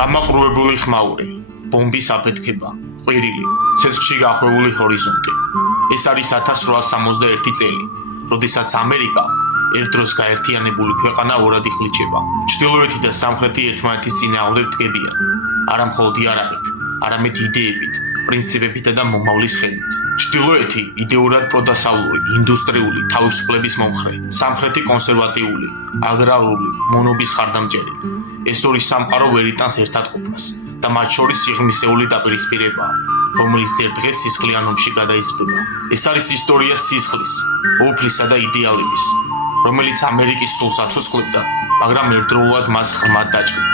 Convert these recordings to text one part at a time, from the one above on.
გამაყრუებული ხმაური, ბომბის აფეთქება, ყვირილი, ცეცხლში გახვეული ჰორიზონტი. ეს არის 1861 წელი, როდესაც ამერიკა ერთ დროს გაერთიანებული ქვეყანა ორად იხლიჩება. ჩრდილოეთი და სამხრეთი ერთმანეთის წინააღმდეგ დგებიან, არა მხოლოდ იარაღით, არამედ იდეებით, პრინციპებითა და მომავლის ხედვით. ჩრდილოეთი იდეურად პროდასავლური, ინდუსტრიული, თავისუფლების მომხრე, სამხრეთი კონსერვატიული, აგრარული, მონობის ხარდამჭერი. ეს ორი სამყარო ვერ იტანს ერთად ყოფნას და მათ შორის სიღრმისეული დაპირისპირებაა, რომელიც ერთ დღეს სისხლიან ომში გადაიზრდება. ეს არის ისტორია სისხლის, ოფლისა და იდეალების, რომელიც ამერიკის სულს აცოცხლებდა, მაგრამ ერთდროულად მას ღრმად დაჭრიდა.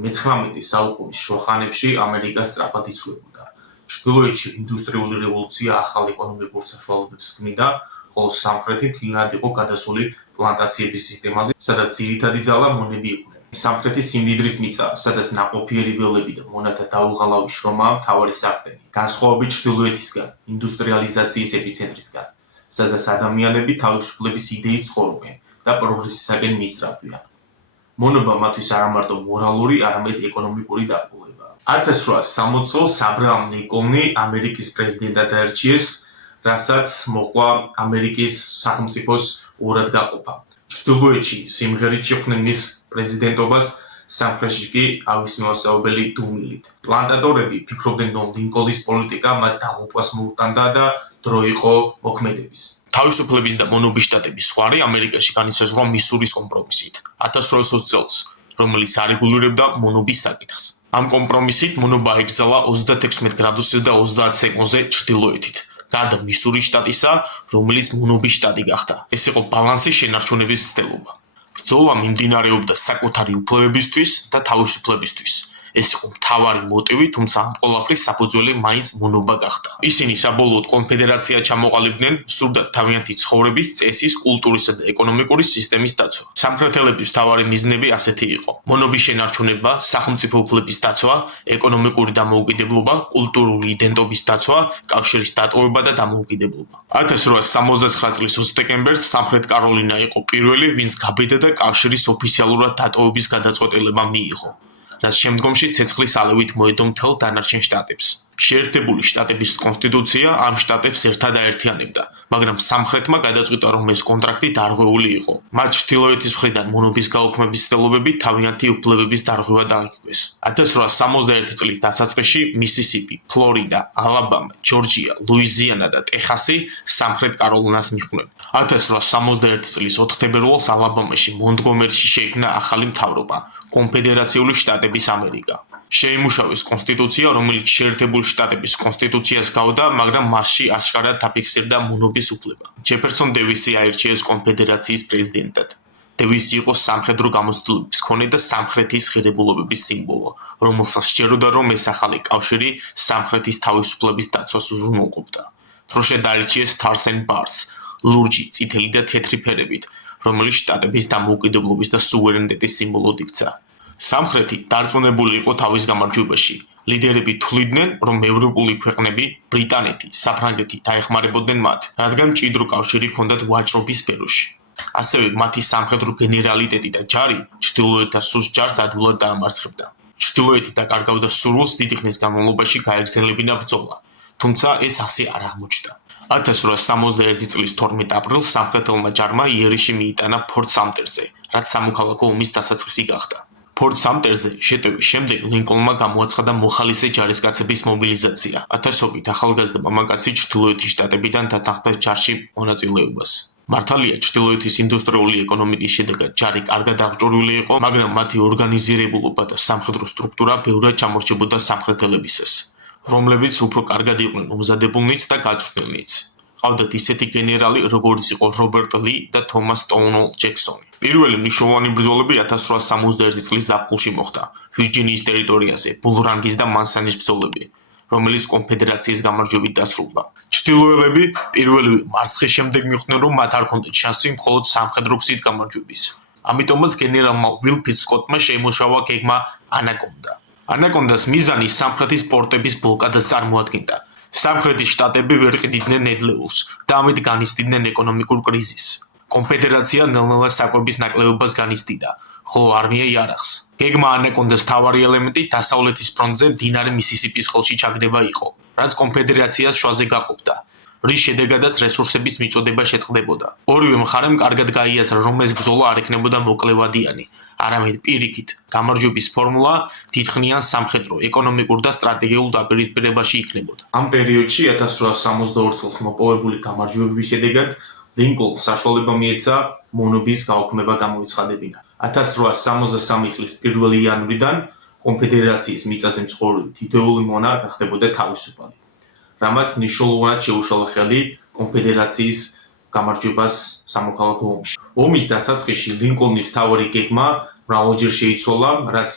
მე-19 საუკუნის შუახანებში ამერიკა სწრაფად იცვლებოდა. ჩრდილოეთში ინდუსტრიული რევოლუცია ახალ ეკონომიკურ საშუალებებს ქმნიდა, ხოლო სამხრეთი მთლიანად იყო გადასული პლანტაციების სისტემაზე, სადაც ძირითადი ძალა მონები იყვნენ. სამხრეთი სიმდიდრის მიწა, სადაც ნაყოფიერი ველები და მონათა დაუღალავი შრომაა მთავარი საფრენი, განსხვავებით ჩრდილოეთისგან, ინდუსტრიალიზაციის ეპიცენტრისგან, სადაც ადამიანები თავისუფლების იდეით ცხოვრობენ და პროგრესისაკენ მიისწრაფვიან. მონობა მათთვის არა მარტო მორალური, არამედ ეკონომიკური დაკვირვებაა. 1860 წელს აბრაამ ლინკოლნი ამერიკის პრეზიდენტად აირჩიეს, რასაც მოჰყვა ამერიკის სახელმწიფოს ორად გაყოფა. ჩრდილოეთში სიმღერით შეხვდნენ მის პრეზიდენტობას, სამხრეთში კი ავის მოსაუბელი დუმილით. პლანტატორები ფიქრობდნენ, რომ ლინკოლნის პოლიტიკა მათ დაღუპვას მოუტანდა და დრო იყო მოქმედების. თავისუფლების და მონობის შტატების ზღვარი ამერიკაში განისაზღვრა მისურის კომპრომისით 1820 წელს, რომელიც არეგულირებდა მონობის საკითხს. ამ კომპრომისით მონობა ეკრძალა 36 გრადუსზე და 30 სეკუნდზე ჩრდილოეთით, გარდა მისურის შტატისა, რომელიც მონობის შტატი გახდა. ეს იყო ბალანსის შენარჩუნების ცდელობა. ბრძოლა მიმდინარეობდა საკუთარი უფლებებისთვის და თავისუფლებისთვის. ეს იყო მთავარი მოტივი, თუმცა ამ ყველაფრის საფუძველი მაინც მონობა გახდა. ისინი საბოლოოდ კონფედერაცია ჩამოყალიბდნენ, სურდათ თავიანთი ცხოვრების წესის, კულტურისა და ეკონომიკური სისტემის დაცვა. სამხრეთელების მთავარი მიზნები ასეთი იყო: მონობის შენარჩუნება, სახელმწიფო უფლების დაცვა, ეკონომიკური დამოუკიდებლობა, კულტურული იდენტობის დაცვა, კავშირის დატოვება და დამოუკიდებლობა. 1869 წლის 20 დეკემბერს სამხრეთ კაროლინა იყო პირველი, ვინც გაბედა და კავშირის ოფიციალურად დატოვების გადაწყვეტილება მიიღო, რაც შემდგომში ცეცხლის ალევით მოედო მთელ დანარჩენ შტატებს. შეერთებული შტატების კონსტიტუცია ამ შტატებს ერთად აერთიანებდა, მაგრამ სამხრეთმა გადაწყვიტა, რომ ეს კონტრაქტი დარღვეული იყო. მათ ჩრდილოეთის მხრიდან მონობის გაუქმების ცდილობები თავიანთი უფლებების დარღვევა დააგეგმეს. 1871 წლის დასაწყისში მისისიპი, ფლორიდა, ალაბამა, ჯორჯია, ლუიზიანა და ტეხასი სამხრეთ კაროლინას მიჰყვნენ. 1871 წლის 4 თებერვალს ალაბამაში მონტგომერში შეიქმნა ახალი მთავრობა, კონფედერაციული შტატების ამერიკა. შეიმუშავეს კონსტიტუცია, რომელიც შეერთებული შტატების კონსტიტუციას გავდა, მაგრამ მასში აშკარად დაფიქსირდა მონობის უფლება. ჯეფერსონ დევისი აირჩიეს კონფედერაციის პრეზიდენტად. დევისი იყო სამხედრო გამოცდილების მქონე და სამხრეთის ღირებულებების სიმბოლო, რომელსაც სჯეროდა, რომ ეს ახალი კავშირი სამხრეთის თავისუფლების დაცვას უზრუნველყოფდა. დროშა დაირჩიეს Stars and Bars, ლურჯი, წითელი და თეთრი ფერებით, რომელიც შტატების დამოუკიდებლობის და სუვერენიტეტის სიმბოლოდ იქცა. სამხრეთი დარწმუნებული იყო თავის გამარჯვებაში. ლიდერები თვლიდნენ, რომ ევროპული ქვეყნები, ბრიტანეთი, საფრანგეთი დაეხმარებოდნენ მათ, რადგან მჭიდრო კავშირი ჰქონდათ ვაჭრობის სფეროში. ასევე მათი სამხედრო გენერალიტეტი და ჯარი ჩრდილოეთთა სუსტ ჯარს ადვილად დაამარცხებდა. ჩრდილოეთი დაკარგავდა სურვილს დიდი ხნის განმავლობაში გაეგრძელებინა ბრძოლა, თუმცა ეს ასე არ აღმოჩნდა. 1871 წლის 12 აპრილს სამხრეთელმა ჯარმა იერიში მიიტანა ფორტ სამტერზე, რაც სამოქალაქო ომის დასაწყისი გახდა. ფორტ სამტერზე შეტევის შემდეგ ლინკოლნმა გამოაცხადა მოხალისე ჯარისკაცების მობილიზაცია. ათასობით ახალგაზრდა მამაკაცი ჩრდილოეთის შტატებიდან დათანხმდა ჯარში მონაწილეობას. მართალია, ჩრდილოეთის ინდუსტრიული ეკონომიკის შედეგად ჯარი კარგად აღჭურვილი იყო, მაგრამ მათი ორგანიზირებულობა და სამხედრო სტრუქტურა ბევრად ჩამორჩებოდა სამხრეთელებისას, რომლებიც უფრო კარგად იყვნენ უმზადებულნიც და გაწვრთნილნიც. ყავდათ ისეთი გენერალი, როგორიც იყო რობერტ ლი და თომას სტოუნუოლ ჯექსონი. პირველი მნიშვნელოვანი ბრძოლები 1871 წლის ზაფხულში მოხდა ვირჯინიის ტერიტორიაზე, ბულრანგის და მანსანის ბრძოლები, რომელიც კონფედერაციის გამარჯვებით დასრულდა. ჩრდილოელები პირველი მარცხის შემდეგ მიხვდნენ, რომ მათ არ ჰქონდათ შანსი მხოლოდ სამხედრო გზით გამარჯვების. ამიტომაც გენერალმა ვილფრიდ სკოტმა შეიმუშავა გეგმა ანაკონდა. ანაკონდას მიზანი სამხრეთის პორტების ბლოკადას წარმოადგენდა, სამხრეთის შტატები ვერ ყიდიდნენ ნედლეულს და ამით განიცდიდნენ ეკონომიკურ კრიზისს. კონფედერაცია ნელ-ნელა საკვების ნაკლებობას განიცდიდა, ხოლო არმია იარაღს. გეგმა ანაკონდას მთავარი ელემენტი დასავლეთის ფრონტზე მდინარე მისისიპის ხელში ჩაგდება იყო, რაც კონფედერაციას შუაზე გაყოფდა. რის შედეგადაც რესურსების მიწოდება შეწყდებოდა. ორივე მხარემ კარგად გაიაზრა, რომ ეს ბრძოლა არ იქნებოდა მოკლევადიანი, არამედ პირიქით, გამარჯვების ფორმულა დიდხნიან სამხედრო, ეკონომიკურ და სტრატეგიულ დაპირისპირებაში იქნებოდა. ამ პერიოდში 1862 წელს მოპოვებული გამარჯვებების შედეგად ლინკოლნს საშუალება მიეცა მონობის გაუქმება გამოეცხადებინა. 1863 წლის 1 იანვრიდან კონფედერაციის მიწაზე მცხოვრები თითოეული მონა გახდებოდა თავისუფალი, რამაც მნიშვნელოვნად შეუშალა ხელი კონფედერაციის გამარჯვებას სამოქალაქო ომში. ომის დასაწყისში ლინკოლნის მთავარი გეგმა მრავალჯერ შეიცვალა, რაც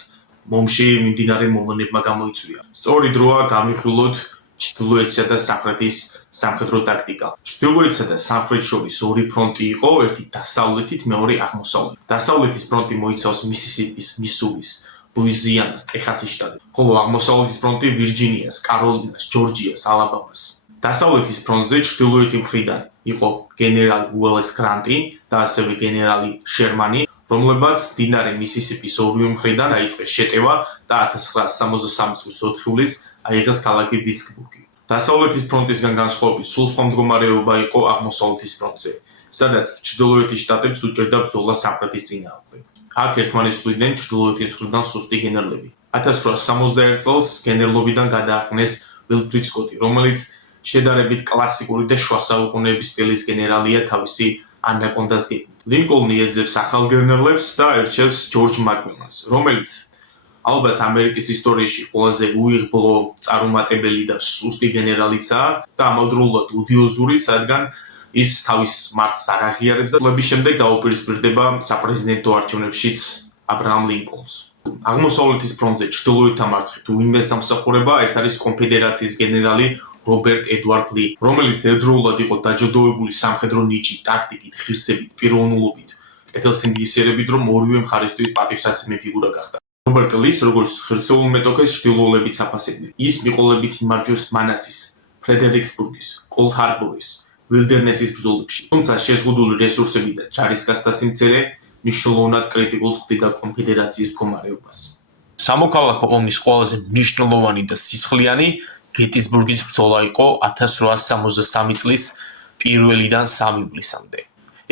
ომში მიმდინარე მოვლენებმა გამოიწვია. სწორი დროა გამიხილოთ ჩრდილოეთისა და სამხრეთის სამხედრო ტაქტიკა. ჩრდილოეთსა და სამხრეთს შორის ორი ფრონტი იყო, ერთი დასავლეთით, მეორე აღმოსავლეთით. დასავლეთის ფრონტი მოიცავს მისისიპის, მისურის, ლუიზიანას, ტეხასის შტატებს, ხოლო აღმოსავლეთის ფრონტი ვირჯინიას, კაროლინას, ჯორჯიას, ალაბამას. დასავლეთის ფრონტზე ჩრდილოეთი მხრიდან იყო გენერალი უელეს გრანტი და ასევე გენერალი შერმანი, რომლებაც მდინარე მისისიპის ორივე მხრიდან დაიწყეს შეტევა და 1963 წლის 4 ივლისს აიღეს ქალაქი ვიტსბურგი. დასავლეთის ფრონტისგან განსხვავებით სულ სხვა მდგომარეობა იყო აღმოსავლეთის ფრონტზე, სადაც ჩრდილოეთის შტატებს უჭერდა ბრძოლა სამხრეთის წინააღმდეგ. აქ ერთმანეთს ხვდნენ ჩრდილოეთის მხრიდან სუსტი გენერლები. 1861 წელს გენერლობიდან გადააყენეს ვილფრიდ სკოტი, რომელიც შედარებით კლასიკური და შუა საუკუნეების სტილის გენერალია თავისი ანაკონდას გეგმით. ლინკოლნი ეძებს ახალ გენერლებს და ერჩევს ჯორჯ მაკმილანს, რომელიც ალბათ ამერიკის ისტორიაში ყველაზე უიღბლო, წარუმატებელი და სუსტი გენერალიცაა და ამავდროულად ოდიოზური, სადგან ის თავის მართს არ აღიარებს და წლების შემდეგ დაუპირისპირდება საპრეზიდენტო არჩევნებშიც აბრაამ ლინკოლნს. აღმოსავლეთის ფრონტზე ჩრდილოეთთან მარცხით უიმეს დამსახურება ეს არის კონფედერაციის გენერალი რობერტ ედვარდ ლი, რომელიც ერთდროულად იყო დაჯილდოვებული სამხედრო ნიჭით, ტაქტიკით, ღირსებით, პიროვნულობით, კეთილსინდისიერებით, რომ ორივე მხარისთვის პატივსაცემი ფიგურა გახდა. რობერტ ლის, როგორც ღირსეულ მეტოქეს ჩრდილოელებიც აფასებდნენ. ის მიყოლებით იმარჯვეს მანასის, ფრედერიკსბურგის, კოლ-ჰარბორის, ვილდერნესის ბრძოლებში. თუმცა შეზღუდული რესურსები და ჯარისკაცთა სიმცირე მნიშვნელოვნად კრიტიკულს ხდიდა კონფედერაციის მდგომარეობას. სამოქალაქო ომის ყველაზე მნიშვნელოვანი და სისხლიანი გეტისბურგის ბრძოლა იყო 1863 წლის 1-დან 3 ივლისამდე.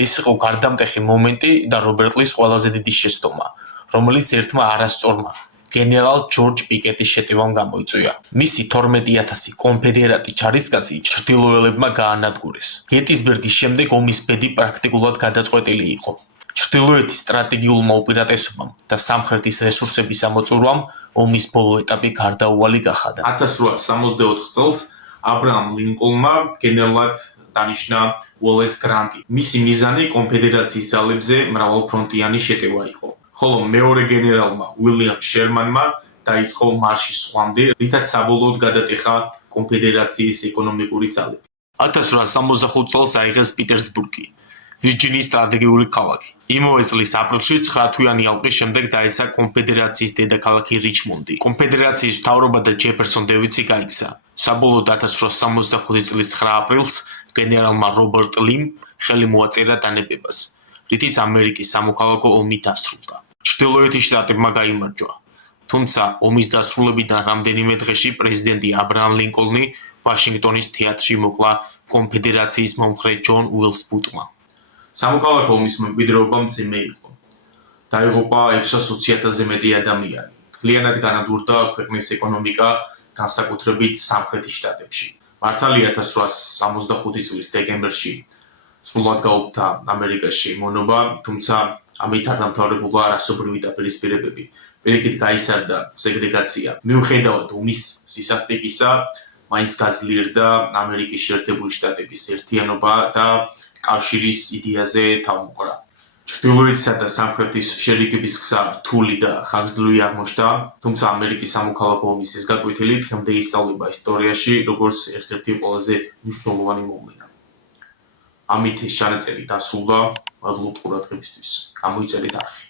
ეს იყო გარდამტეხი მომენტი და რობერტ ლის ყველაზე დიდი შეცდომა, რომელიც ერთმა არასწორმა გენერალ ჯორჯ პიკეტის შეტევამ გამოიწვია. მისი 12000 კონფედერატი ჯარისკაცი ჩრდილოელებმა გაანადგურეს. გეტისბურგის შემდეგ ომის ბედი პრაქტიკულად გადაწყვეტილი იყო. ჩრდილოეთის სტრატეგიულმა უპირატესობამ და სამხრეთის რესურსების ამოწურვამ ომის ბოლო ეტაპი გარდაუვალი გახადა. 1864 წელს აბრაამ ლინკოლნმა გენერალად დანიშნა უელეს გრანტი. მისი მიზანი კონფედერაციის ძალებზე მრავალფრონტიანი შეტევა იყო. ხოლო მეორე გენერალმა უილიამ შერმანმა დაიწყო მარში სხვამდე, რითაც საბოლოოდ გადატეხა კონფედერაციის ეკონომიკური ძალები. 1865 წელს აიღეს პიტერსბურგი, ვირჯინიის სტრატეგიული ქალაქი. იმავე წლის აპრილში 9 თვიანი ალყის შემდეგ დაეცა კონფედერაციის დედაქალაქი რიჩმონდი. კონფედერაციის მთავრობა და ჯეფერსონ დევიცი გაიქცა. საბოლოოდ 1865 წლის 9 აპრილს გენერალმა რობერტ ლიმ ხელი მოაწერა დანებებას, რითიც ამერიკის სამოქალაქო ომი დასრულდა. ჩრდილოეთის შტატებმა გაიმარჯვა. თუმცა ომის დასრულებიდან რამდენიმე დღეში პრეზიდენტი აბრაამ ლინკოლნი ვაშინგტონის თეატრში მოკლა კონფედერაციის მომხრე ჯონ უილს ბუტმა. სამოქალაქო ომის მემკვიდრეობა მძიმე იყო. დაიღუპა 620,000-ზე მეტი ადამიანი. მთლიანად განადგურდა ქვეყნის ეკონომიკა, განსაკუთრებით სამხრეთის შტატებში. მართალია 1865 წლის დეკემბერში სრულად გაუქმდა ამერიკაში მონობა, თუმცა ამით არ დამთავრებულა რასობრივი დაპირისპირებები. პირიქით გაიზარდა სეგრეგაცია. მიუხედავად ომის სისასტიკისა, მაინც გაძლიერდა ამერიკის შეერთებული შტატების ერთიანობა და კავშირის იდეაზე თავმოყრა. ჩრდილოეთისა და სამხრეთის შერიგების გზა რთული და ხანგრძლივი აღმოჩნდა, თუმცა ამერიკის სამოქალაქო ომის ეს გაკვეთილი დღემდე ისწავლება ისტორიაში, როგორც ერთ-ერთი ყველაზე მნიშვნელოვანი მოვლენა. ამით ეს ჩანაწერი დასრულდა. მადლობთ ყურადღებისთვის. გამოიწერეთ არხი.